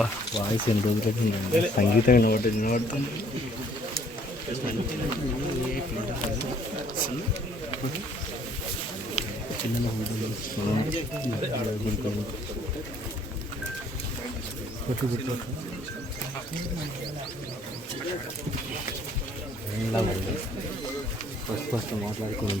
అబ్బా వాయిస్ ఎన్ని రోజులకి సంగీతం వినబడి వినబడుతుంది చిన్న పొట్టి పుట్టు ఇలా ఫస్ట్ ఫస్ట్ మాట్లాడుకుని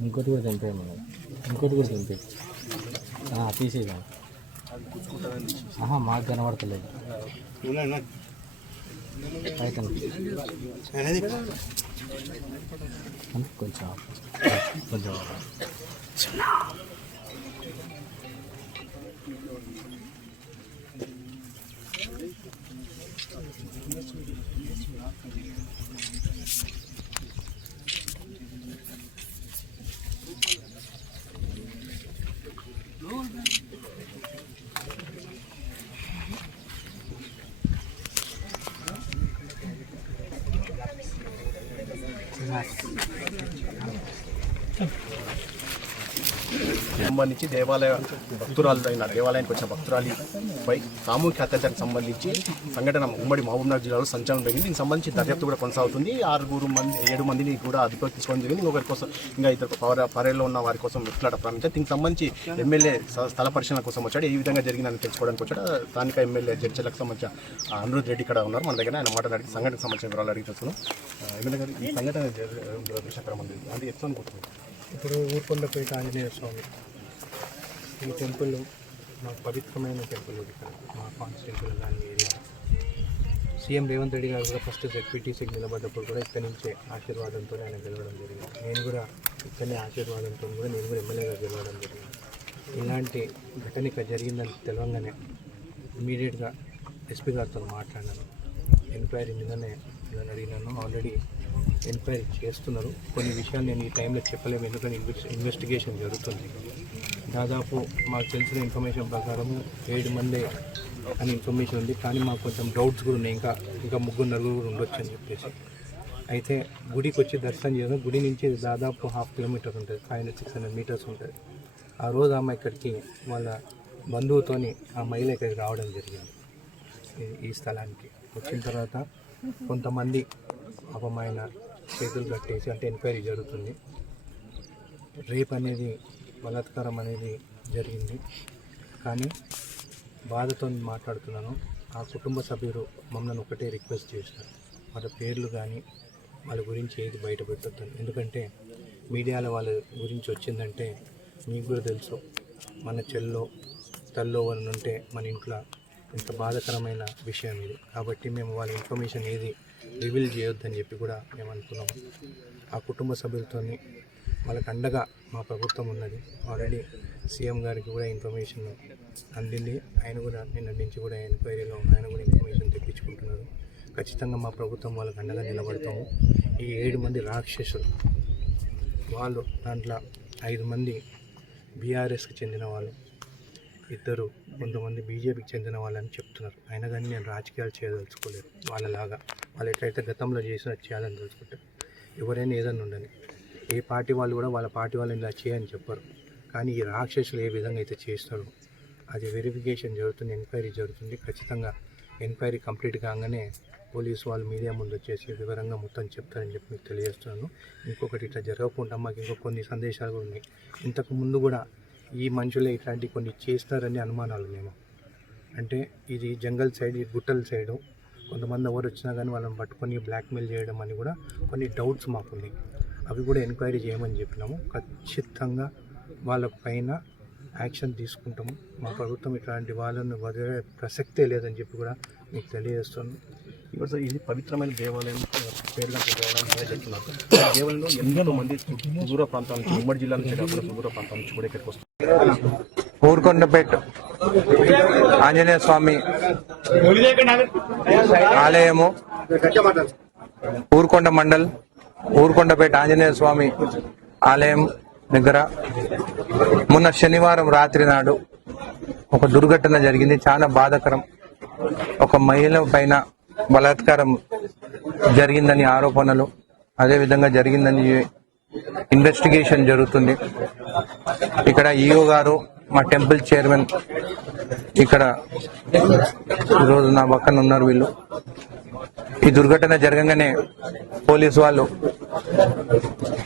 ఇంకోటి కూడా చంపే ఇంకోటి కూడా చంపేయచ్చు తీసేదాం ఆహా మాకు కనబడతలేదు. అయితే కొంచెం కొంచెం సంబంధించి దేవాలయ భక్తురాలు దేవాలయానికి వచ్చిన భక్తురాలిపై సామూహిక అత్యాచారానికి సంబంధించి సంఘటన ఉమ్మడి మహబూబ్నగర్ జిల్లాలో సంచలనం జరిగింది. దీనికి సంబంధించి దర్యాప్తు కూడా కొనసాగుతుంది. ఆరుగురు మంది ఏడు మందిని కూడా అదుపులోకి తీసుకోవడం జరిగింది. ఇంకొకరి కోసం ఇంకా ఇద్దరు పర పరేలో ఉన్న వారి కోసం వెతులాట ప్రారంభించారు. దీనికి సంబంధించి ఎమ్మెల్యే స్థల పరిశీలన కోసం వచ్చాడు. ఏ విధంగా జరిగిందని తెలుసుకోవడానికి వచ్చాడు. స్థానిక ఎమ్మెల్యే జడ్చలకు సంబంధించిన ఆ, అనిరుద్ రెడ్డి ఇక్కడ ఉన్నారు. మన దగ్గర ఆయన మాట్లాడి సంఘటనకు సంబంధించిన వివరాలు అడిగి తెలుసుకున్నాం ఎమ్మెల్యే గారు ఈ సంఘటన విషయకరం ఉంది అది ఎట్లా అనుకుంటున్నారు? ఇప్పుడు ఊరుకొండపేట ఆంజనేయ స్వామి ఈ టెంపుల్ మాకు పవిత్రమైన టెంపుల్ ఇది ఇక్కడ మా కాన్స్టిట్యూన్సీలో లాంటి ఏరియా. సీఎం రేవంత్ రెడ్డి గారు కూడా ఫస్ట్ జెడ్పీటీసీకి నిలబడ్డప్పుడు కూడా ఇక్కడి నుంచే ఆశీర్వాదంతో ఆయన గెలవడం జరిగింది. నేను కూడా ఇక్కడనే ఆశీర్వాదంతో కూడా నేను కూడా ఎమ్మెల్యేగా గెలవడం జరిగింది. ఇలాంటి ఘటన ఇక్కడ జరిగిందని తెలవంగానే ఇమీడియట్గా ఎస్పీ గారితో మాట్లాడినాను. ఎంక్వైరీ నిన్ననే నేను అడిగినాను. ఆల్రెడీ ఎంక్వైరీ చేస్తున్నారు. కొన్ని విషయాలు నేను ఈ టైంలో చెప్పలేము ఎందుకంటే ఇన్వెస్టిగేషన్ జరుగుతుంది. దాదాపు మాకు తెలిసిన ఇన్ఫర్మేషన్ ప్రకారం ఏడు మంది అని ఇన్ఫర్మేషన్ ఉంది. కానీ మాకు కొంచెం డౌట్స్ కూడా ఉన్నాయి. ఇంకా ఇంకా ముగ్గురు నలుగురు కూడా ఉండొచ్చు అని చెప్పేసి. అయితే గుడికి వచ్చి దర్శనం చేసాం గుడి నుంచి దాదాపు హాఫ్ కిలోమీటర్ ఉంటుంది. Five hundred six hundred metres ఉంటుంది. ఆ రోజు ఆమె ఇక్కడికి వాళ్ళ బంధువుతోని ఆ మహిళ ఇక్కడికి రావడం జరిగింది. ఈ- స్థలానికి. వచ్చిన తర్వాత కొంతమంది అపమైన చేతులు కట్టేసి అంటే ఎంక్వైరీ జరుగుతుంది. రేపు అనేది బలాత్కారం అనేది జరిగింది. కానీ బాధతో మాట్లాడుతున్నాను. ఆ కుటుంబ సభ్యులు మమ్మల్ని ఒకటే రిక్వెస్ట్ చేశారు. వాళ్ళ పేర్లు కానీ వాళ్ళ గురించి ఏది బయట పెట్టొద్దని ఎందుకంటే మీడియాలో వాళ్ళ గురించి వచ్చిందంటే మీకు కూడా తెలుసు. మన చెల్లో తల్లో వాళ్ళు ఉంటే మన ఇంట్లో ఇంత బాధాకరమైన విషయం ఇది. కాబట్టి మేము వాళ్ళ ఇన్ఫర్మేషన్ ఏది రివీల్ చేయొద్దని చెప్పి కూడా మేము అనుకున్నాము. ఆ కుటుంబ సభ్యులతోని వాళ్ళకి అండగా మా ప్రభుత్వం ఉన్నది. ఆల్రెడీ సీఎం గారికి కూడా ఇన్ఫర్మేషన్ అందింది. ఆయన కూడా నిన్న నుంచి కూడా ఎంక్వైరీలో ఆయన కూడా ఇన్ఫర్మేషన్ తెప్పించుకుంటున్నారు. ఖచ్చితంగా మా ప్రభుత్వం వాళ్ళకి అండగా నిలబడతాము. ఈ ఏడు మంది రాక్షసులు వాళ్ళు దాంట్లో ఐదు మంది బీఆర్ఎస్కి చెందిన వాళ్ళు ఇద్దరు కొంతమంది బీజేపీకి చెందిన వాళ్ళని చెప్తున్నారు. అయినా కానీ నేను రాజకీయాలు చేయదలుచుకోలేదు. వాళ్ళలాగా. వాళ్ళు ఎట్లయితే గతంలో చేసిన చేయాలని తలుచుకుంటారు ఎవరైనా ఏదన్నా ఉండని. ఏ పార్టీ వాళ్ళు కూడా వాళ్ళ పార్టీ వాళ్ళని ఇలా చేయని చెప్పరు. కానీ ఈ రాక్షసులు ఏ విధంగా అయితే చేస్తారో అది వెరిఫికేషన్ జరుగుతుంది ఎంక్వైరీ జరుగుతుంది. ఖచ్చితంగా ఎంక్వైరీ కంప్లీట్ కాగానే పోలీసు వాళ్ళు మీడియా ముందు వచ్చేసి వివరంగా మొత్తం చెప్తారని చెప్పి మీకు తెలియజేస్తున్నాను. ఇంకొకటి ఇట్లా జరగకుండా మాకు ఇంకో కొన్ని సందేశాలు కూడా ఉన్నాయి. ఇంతకు ముందు కూడా ఈ మనుషులే ఇట్లాంటి కొన్ని చేస్తారని అనుమానాలు మేము అంటే ఇది జంగల్ సైడ్ ఈ గుట్టల సైడు కొంతమంది ఎవరు వచ్చినా కానీ వాళ్ళని పట్టుకొని బ్లాక్మెయిల్ చేయడం అని కూడా కొన్ని డౌట్స్ మాకు ఉన్నాయి. అవి కూడా ఎంక్వైరీ చేయమని చెప్పినాము. ఖచ్చితంగా వాళ్ళ పైన యాక్షన్ తీసుకుంటాము. మా ప్రభుత్వం ఇట్లాంటి వాళ్ళను వదిలే ప్రసక్తే లేదని చెప్పి కూడా మీకు తెలియజేస్తున్నాను ఇప్పుడు సార్ ఇది పవిత్రమైన దేవాలయం పేరు గంట దేవాలయం చెప్తున్నారు. దేవాలయంలో ఎంతో మంది సుదూర ప్రాంతాల నుంచి ఉమ్మడి జిల్లా నుంచి కాకుండా సుదూర ప్రాంతాల నుంచి కూడా ఇక్కడికి వస్తారు ఊరుకొండపేట ఆంజనేయ స్వామి ఆలయము ఊరుకొండ మండల్ ఊరుకొండపేట ఆంజనేయ స్వామి ఆలయం దగ్గర మొన్న శనివారం రాత్రి నాడు ఒక దుర్ఘటన జరిగింది. చాలా బాధాకరం. ఒక మహిళ పైన బలాత్కారం జరిగిందని ఆరోపణలు అదే విధంగా జరిగిందని ఇన్వెస్టిగేషన్ జరుగుతుంది. ఇక్కడ ఈఓ గారు మా టెంపుల్ చైర్మన్ ఇక్కడ ఈరోజు నా పక్కన ఉన్నారు వీళ్ళు. ఈ దుర్ఘటన జరగగానే పోలీసు వాళ్ళు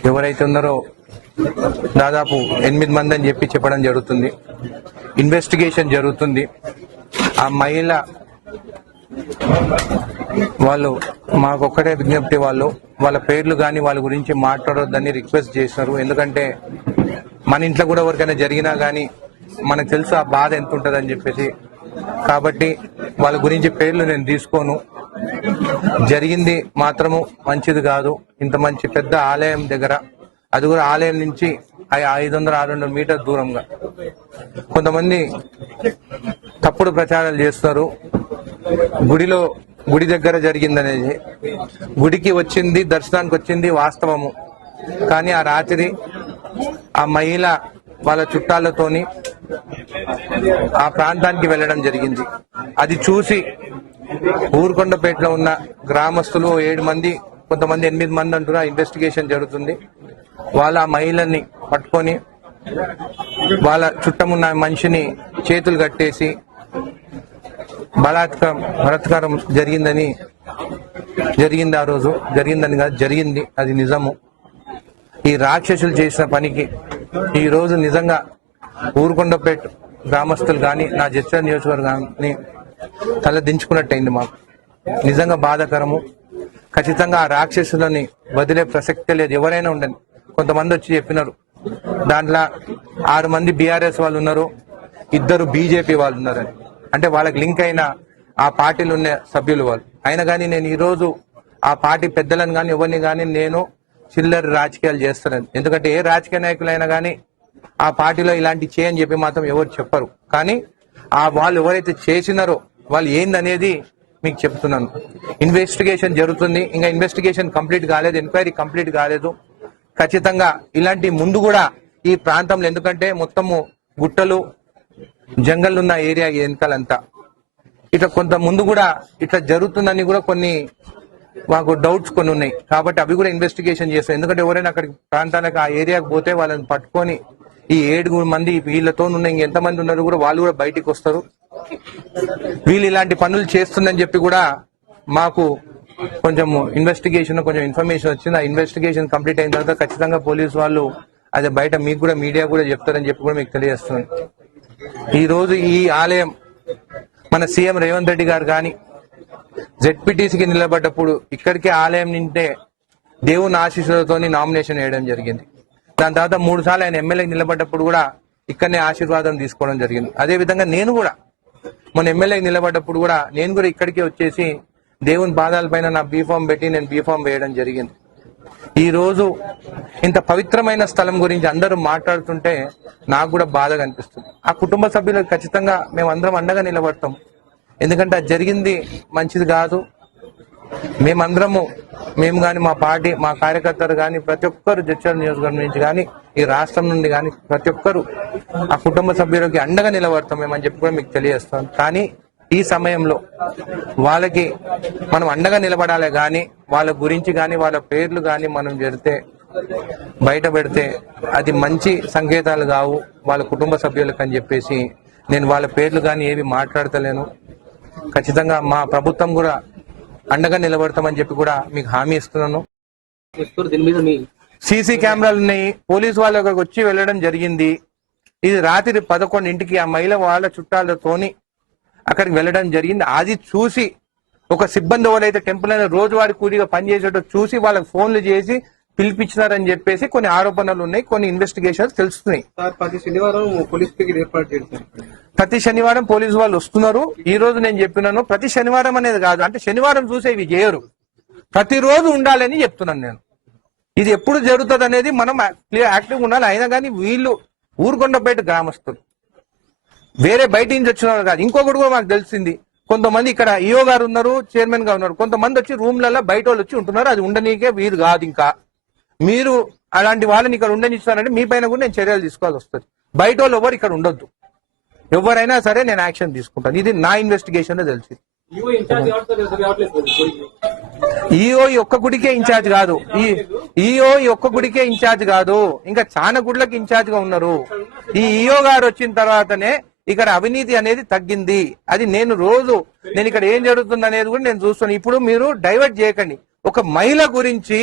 ఎవరైతే ఉన్నారో దాదాపు ఎనిమిది మంది అని చెప్పి చెప్పడం జరుగుతుంది. ఇన్వెస్టిగేషన్ జరుగుతుంది. ఆ మహిళ వాళ్ళు మాకొక్కటే విజ్ఞప్తి వాళ్ళు వాళ్ళ పేర్లు కానీ వాళ్ళ గురించి మాట్లాడొద్దని రిక్వెస్ట్ చేశారు. ఎందుకంటే మన ఇంట్లో కూడా ఎవరికైనా జరిగినా కానీ మనకు తెలుసు ఆ బాధ ఎంత ఉంటుందని చెప్పేసి. కాబట్టి వాళ్ళ గురించి పేర్లు నేను తీసుకోను. జరిగింది మాత్రము మంచిది కాదు. ఇంత మంచి పెద్ద ఆలయం దగ్గర అది కూడా ఆలయం నుంచి ఐ- ఐదు వందల ఆరు వందల మీటర్ దూరంగా. కొంతమంది తప్పుడు ప్రచారాలు చేస్తారు. గుడిలో గుడి దగ్గర జరిగిందనేది. గుడికి వచ్చింది దర్శనానికి వచ్చింది వాస్తవము. కానీ ఆ రాత్రి ఆ మహిళ వాళ్ళ చుట్టాలతోని ఆ ప్రాంతానికి వెళ్ళడం జరిగింది. అది చూసి ఊరుకొండపేటలో ఉన్న గ్రామస్తులు ఏడు మంది కొంతమంది ఎనిమిది మంది అంటున్నా ఇన్వెస్టిగేషన్ జరుగుతుంది. వాళ్ళ ఆ పట్టుకొని వాళ్ళ చుట్టమున్న మనిషిని చేతులు కట్టేసి బలాత్కారం బలాత్కారం జరిగిందని జరిగింది ఆ రోజు జరిగిందని కాదు జరిగింది అది నిజము. ఈ రాక్షసులు చేసిన పనికి ఈ రోజు నిజంగా ఊరుకొండపేట గ్రామస్తులు కానీ నా జడ్చ నియోజకవర్గాన్ని తల దించుకున్నట్టయింది మాకు. నిజంగా బాధాకరము. ఖచ్చితంగా ఆ రాక్షసులని వదిలే ప్రసక్తే లేదు. ఎవరైనా ఉండండి. కొంతమంది వచ్చి చెప్పినారు. దాంట్లో ఆరు మంది బీఆర్ఎస్ వాళ్ళు ఉన్నారు. ఇద్దరు బీజేపీ వాళ్ళు ఉన్నారని. అంటే వాళ్ళకి లింక్ అయిన ఆ పార్టీలు ఉన్న సభ్యులు వాళ్ళు. అయినా కానీ నేను ఈరోజు ఆ పార్టీ పెద్దలను కానీ ఎవరిని కానీ నేను చిల్లర రాజకీయాలు చేస్తున్నాను ఎందుకంటే ఏ రాజకీయ నాయకులైనా కానీ ఆ పార్టీలో ఇలాంటి చేయని చెప్పి మాత్రం ఎవరు చెప్పరు. కానీ ఆ వాళ్ళు ఎవరైతే చేసినారో వాళ్ళు ఏందనేది మీకు చెప్తున్నాను. ఇన్వెస్టిగేషన్ జరుగుతుంది. ఇంకా ఇన్వెస్టిగేషన్ కంప్లీట్ కాలేదు. ఎంక్వైరీ కంప్లీట్ కాలేదు. ఖచ్చితంగా ఇలాంటి ముందు కూడా ఈ ప్రాంతంలో ఎందుకంటే మొత్తము గుట్టలు జంగల్ ఉన్న ఏరియా వెనకాలంతా. ఇట్లా కొంత ముందు కూడా ఇట్లా జరుగుతుందని కూడా కొన్ని మాకు డౌట్స్ కొన్ని ఉన్నాయి. కాబట్టి అవి కూడా ఇన్వెస్టిగేషన్ చేస్తాం. ఎందుకంటే ఎవరైనా అక్కడికి ప్రాంతానికి ఆ ఏరియాకి పోతే వాళ్ళని పట్టుకొని ఈ ఏడుగురు మంది వీళ్ళతో ఉన్న ఇంకెంతమంది ఉన్నారు కూడా వాళ్ళు కూడా బయటికి వస్తారు. వీళ్ళు ఇలాంటి పనులు చేస్తుందని చెప్పి కూడా మాకు కొంచెం ఇన్వెస్టిగేషన్ కొంచెం ఇన్ఫర్మేషన్ వచ్చింది. ఆ ఇన్వెస్టిగేషన్ కంప్లీట్ అయిన తర్వాత ఖచ్చితంగా పోలీస్ వాళ్ళు అది బయట మీకు కూడా మీడియా కూడా చెప్తారని చెప్పి కూడా మీకు తెలియజేస్తున్నాను. ఈ రోజు ఈ ఆలయం మన సీఎం రేవంత్ రెడ్డి గారు కానీ జెడ్పీటీసీకి నిలబడ్డప్పుడు ఇక్కడికే ఆలయం నింటే దేవుని ఆశీస్సులతో నామినేషన్ వేయడం జరిగింది. దాని తర్వాత మూడు సార్లు ఆయన ఎమ్మెల్యేకి నిలబడ్డప్పుడు కూడా ఇక్కడనే ఆశీర్వాదం తీసుకోవడం జరిగింది. అదే విధంగా నేను కూడా మన ఎమ్మెల్యేకి నిలబడ్డప్పుడు కూడా నేను కూడా ఇక్కడికి వచ్చేసి దేవుని పాదాలపైన నా బీఫామ్ పెట్టి నేను బీఫామ్ వేయడం జరిగింది. ఈ రోజు ఇంత పవిత్రమైన స్థలం గురించి అందరూ మాట్లాడుతుంటే నాకు కూడా బాధగా అనిపిస్తుంది ఆ కుటుంబ సభ్యులకు ఖచ్చితంగా మేము అందరం అండగా నిలబడతాం. ఎందుకంటే అది జరిగింది మంచిది కాదు. మేమందరము మేము కానీ మా పార్టీ మా కార్యకర్తలు కానీ ప్రతి ఒక్కరు జడ్చర్ నియోజకవర్గం నుంచి కానీ ఈ రాష్ట్రం నుండి కానీ ప్రతి ఒక్కరు ఆ కుటుంబ సభ్యులకి అండగా నిలబడతాం మేమని చెప్పి కూడా మీకు తెలియజేస్తాం. కానీ ఈ సమయంలో వాళ్ళకి మనం అండగా నిలబడాలి కానీ వాళ్ళ గురించి కానీ వాళ్ళ పేర్లు కానీ మనం జరితే బయట పెడితే అది మంచి సంకేతాలు కావు వాళ్ళ కుటుంబ సభ్యులకు అని చెప్పేసి నేను వాళ్ళ పేర్లు కానీ ఏవి మాట్లాడతలేను. ఖచ్చితంగా మా ప్రభుత్వం కూడా అండగా నిలబడతామని చెప్పి కూడా మీకు హామీ ఇస్తున్నాను. సీసీ కెమెరాలు ఉన్నాయి. పోలీసు వాళ్ళు అక్కడికి వచ్చి వెళ్ళడం జరిగింది. ఇది రాత్రి పదకొండింటికి ఆ మహిళ వాళ్ళ చుట్టాలతోని అక్కడికి వెళ్ళడం జరిగింది. అది చూసి ఒక సిబ్బంది ఎవరైతే టెంపుల్ అయిన రోజువారీ కూలీగా పనిచేసేటో చూసి వాళ్ళకి ఫోన్లు చేసి పిలిపించినారని చెప్పేసి కొన్ని ఆరోపణలు ఉన్నాయి కొన్ని ఇన్వెస్టిగేషన్స్ తెలుస్తున్నాయి. ప్రతి శనివారం పోలీస్ ఏర్పాటు చేస్తారు. ప్రతి శనివారం పోలీసు వాళ్ళు వస్తున్నారు. ఈ రోజు నేను చెప్పినాను ప్రతి శనివారం అనేది కాదు అంటే శనివారం చూసే ఇవి చేయరు. ప్రతిరోజు ఉండాలని చెప్తున్నాను నేను. ఇది ఎప్పుడు జరుగుతుంది అనేది మనం క్లియర్ యాక్టివ్ ఉండాలి. అయినా కానీ వీళ్ళు ఊరుకొండపేట గ్రామస్తులు. వేరే బయట నుంచి వచ్చిన వాళ్ళు కాదు. ఇంకొకటి కూడా మాకు తెలిసింది. కొంతమంది ఇక్కడ ఈఓ గారు ఉన్నారు చైర్మన్గా ఉన్నారు. కొంతమంది వచ్చి రూమ్లలో బయట వాళ్ళు వచ్చి ఉంటున్నారు. అది ఉండనీకే వీలు కాదు ఇంకా. మీరు అలాంటి వాళ్ళని ఇక్కడ ఉండనిస్తారంటే మీ పైన కూడా నేను చర్యలు తీసుకోవాల్సి వస్తుంది. బయట వాళ్ళు ఎవరు ఇక్కడ ఉండొద్దు. ఎవరైనా సరే నేను యాక్షన్ తీసుకుంటాను. ఇది నా ఇన్వెస్టిగేషన్లో తెలిసింది. ఈఓ ఈ ఒక్క గుడికే ఇన్ఛార్జ్ కాదు. ఈ ఈఓ ఈ ఒక్క గుడికే ఇన్ఛార్జ్ కాదు. ఇంకా చాలా గుడ్లకు ఇన్ఛార్జ్గా ఉన్నారు. ఈ ఈఓ గారు వచ్చిన తర్వాతనే ఇక్కడ అవినీతి అనేది తగ్గింది. అది నేను రోజు నేను ఇక్కడ ఏం జరుగుతుంది అనేది కూడా నేను చూస్తాను ఇప్పుడు మీరు డైవర్ట్ చేయకండి. ఒక మహిళ గురించి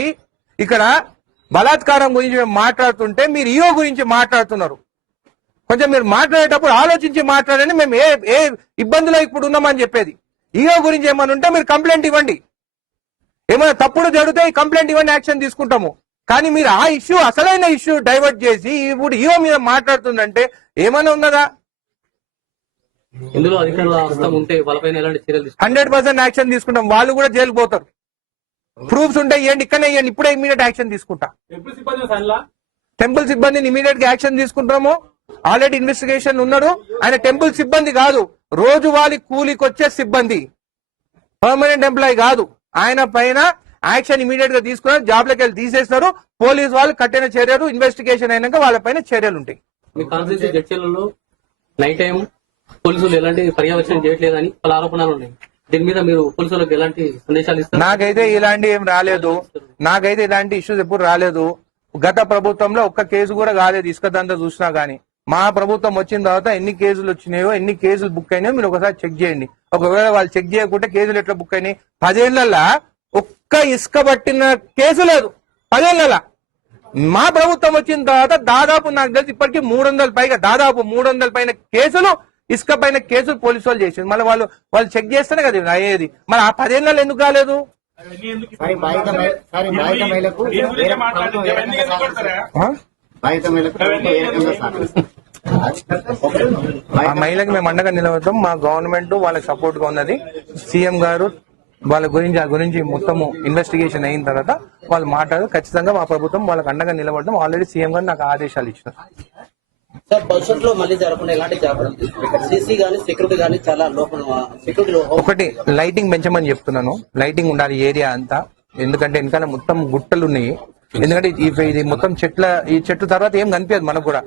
ఇక్కడ బలాత్కారం గురించి మేము మాట్లాడుతుంటే మీరు ఈఓ గురించి మాట్లాడుతున్నారు. కొంచెం మీరు మాట్లాడేటప్పుడు ఆలోచించి మాట్లాడండి మేము ఏ ఏ ఇబ్బందిలో ఇప్పుడు ఉన్నామని చెప్పేది. ఈఓ గురించి ఏమైనా ఉంటే మీరు కంప్లైంట్ ఇవ్వండి. ఏమైనా తప్పుడు జరిగితే ఈ కంప్లైంట్ ఇవ్వండి యాక్షన్ తీసుకుంటాము. కానీ మీరు ఆ ఇష్యూ అసలైన ఇష్యూ డైవర్ట్ చేసి ఇప్పుడు ఈఓ మీద మాట్లాడుతుందంటే ఏమైనా ఉన్నదా? హండ్రెడ్ పర్సెంట్ యాక్షన్ తీసుకుంటాం. వాళ్ళు కూడా జైలుకు పోతారు. ప్రూఫ్స్ ఉంటే ఇవ్వండి ఇక్కడనే ఇవ్వండి ఇప్పుడే ఇమీడియట్ యాక్షన్ తీసుకుంటా. టెంపుల్ సిబ్బందిని ఇమీడియట్గా యాక్షన్ తీసుకుంటాము. ఆల్రెడీ ఇన్వెస్టిగేషన్ ఉన్నారు. ఆయన టెంపుల్ సిబ్బంది కాదు. రోజువారీ కూలికి వచ్చే సిబ్బంది. పర్మనెంట్ ఎంప్లాయీ కాదు. ఆయన పైన యాక్షన్ ఇమీడియట్గా తీసుకున్నారు. జాబ్ లకి వెళ్ళి తీసేస్తారు పోలీసు వాళ్ళు కట్టిన చర్యలు ఇన్వెస్టిగేషన్ అయినాక వాళ్ళ పైన చర్యలు ఉంటాయి. నైట్ టైం పోలీసులు ఎలాంటి పర్యవేక్షణ చేయట్లేదని వాళ్ళ ఆరోపణలు ఉన్నాయి. దీని మీద మీరు పోలీసులకు ఎలాంటి సందేశాలు ఇస్తారు? నాకైతే ఇలాంటి ఏం రాలేదు. నాకైతే ఇలాంటి ఇష్యూస్ ఎప్పుడు రాలేదు. గత ప్రభుత్వంలో ఒక్క కేసు కూడా కాలేదు ఇసుకదంతా చూసినా గానీ. మా ప్రభుత్వం వచ్చిన తర్వాత ఎన్ని కేసులు వచ్చినాయో ఎన్ని కేసులు బుక్ అయినాయో మీరు ఒకసారి చెక్ చేయండి. ఒకవేళ వాళ్ళు చెక్ చేయకుంటే కేసులు ఎట్లా బుక్ అయినాయి? పదేళ్ళలో ఒక్క ఇసుక పట్టిన కేసు లేదు. పదేళ్ళలో మా ప్రభుత్వం వచ్చిన తర్వాత దాదాపు నాకు తెలిసి ఇప్పటికీ మూడు వందల పైగా దాదాపు మూడు వందల పైన కేసులు ఇసుక పైన కేసులు పోలీసు వాళ్ళు చేసింది మళ్ళీ వాళ్ళు వాళ్ళు చెక్ చేస్తేనే కదా ఇది అయ్యేది. మరి ఆ పదేళ్ళలో ఎందుకు కాలేదు మహిళకు మేము అండగా నిలబడతాం మా గవర్నమెంట్ వాళ్ళకి సపోర్ట్గా ఉన్నది. సీఎం గారు వాళ్ళ గురించి ఆ గురించి మొత్తము ఇన్వెస్టిగేషన్ అయిన తర్వాత వాళ్ళు మాట్లాడు ఖచ్చితంగా మా ప్రభుత్వం వాళ్ళకి అండగా నిలబడతాం ఆల్రెడీ సీఎం గారు నాకు ఆదేశాలు ఇచ్చినారు. సార్ భవిష్యత్తులో మళ్ళీ జరగకుండా ఎలాంటి జాగ్రత్తలు సీసీ గానీ సెక్యూరిటీ గానీ చాలా లోపల సెక్యూరిటీ ఒకటి లైటింగ్ పెంచమని చెప్తున్నాను. లైటింగ్ ఉండాలి ఏరియా అంతా. ఎందుకంటే వెనకాల మొత్తం గుట్టలు ఉన్నాయి ఎందుకంటే ఇది మొత్తం చెట్ల ఈ చెట్టు తర్వాత ఏం కనిపించదు మనకు కూడా.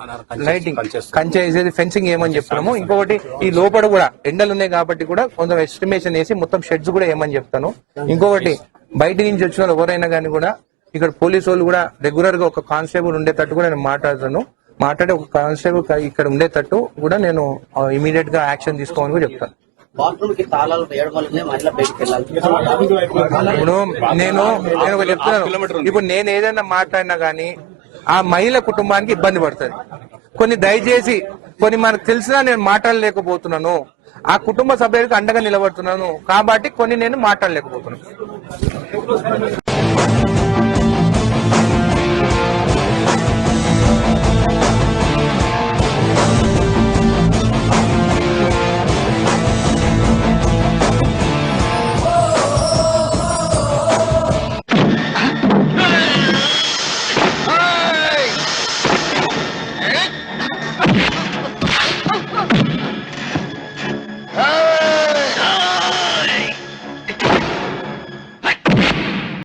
లైటింగ్ కంచె వేసేది ఫెన్సింగ్ ఏమని చెప్తున్నాము. ఇంకొకటి ఈ లోపల కూడా ఎండలు ఉన్నాయి కాబట్టి కూడా కొంచెం ఎస్టిమేషన్ వేసి మొత్తం షెడ్స్ కూడా ఏమని చెప్తాను. ఇంకొకటి బయట నుంచి వచ్చిన ఎవరైనా కానీ కూడా ఇక్కడ పోలీసు వాళ్ళు కూడా రెగ్యులర్గా ఒక కానిస్టేబుల్ ఉండేటట్టు కూడా నేను మాట్లాడుతాను మాట్లాడి ఒక కానిస్టేబుల్ ఇక్కడ ఉండేటట్టు కూడా నేను ఇమీడియట్గా యాక్షన్ తీసుకోమని కూడా చెప్తాను. ఇప్పుడు నేను నేను ఒకటి చెప్తున్నాను. ఇప్పుడు నేను ఏదైనా మాట్లాడినా గానీ ఆ మహిళ కుటుంబానికి ఇబ్బంది పడుతుంది. కొన్ని దయచేసి కొన్ని మనకు తెలిసినా నేను మాట్లాడలేకపోతున్నాను. ఆ కుటుంబ సభ్యులకు అండగా నిలబడుతున్నాను. కాబట్టి కొన్ని నేను మాట్లాడలేకపోతున్నాను.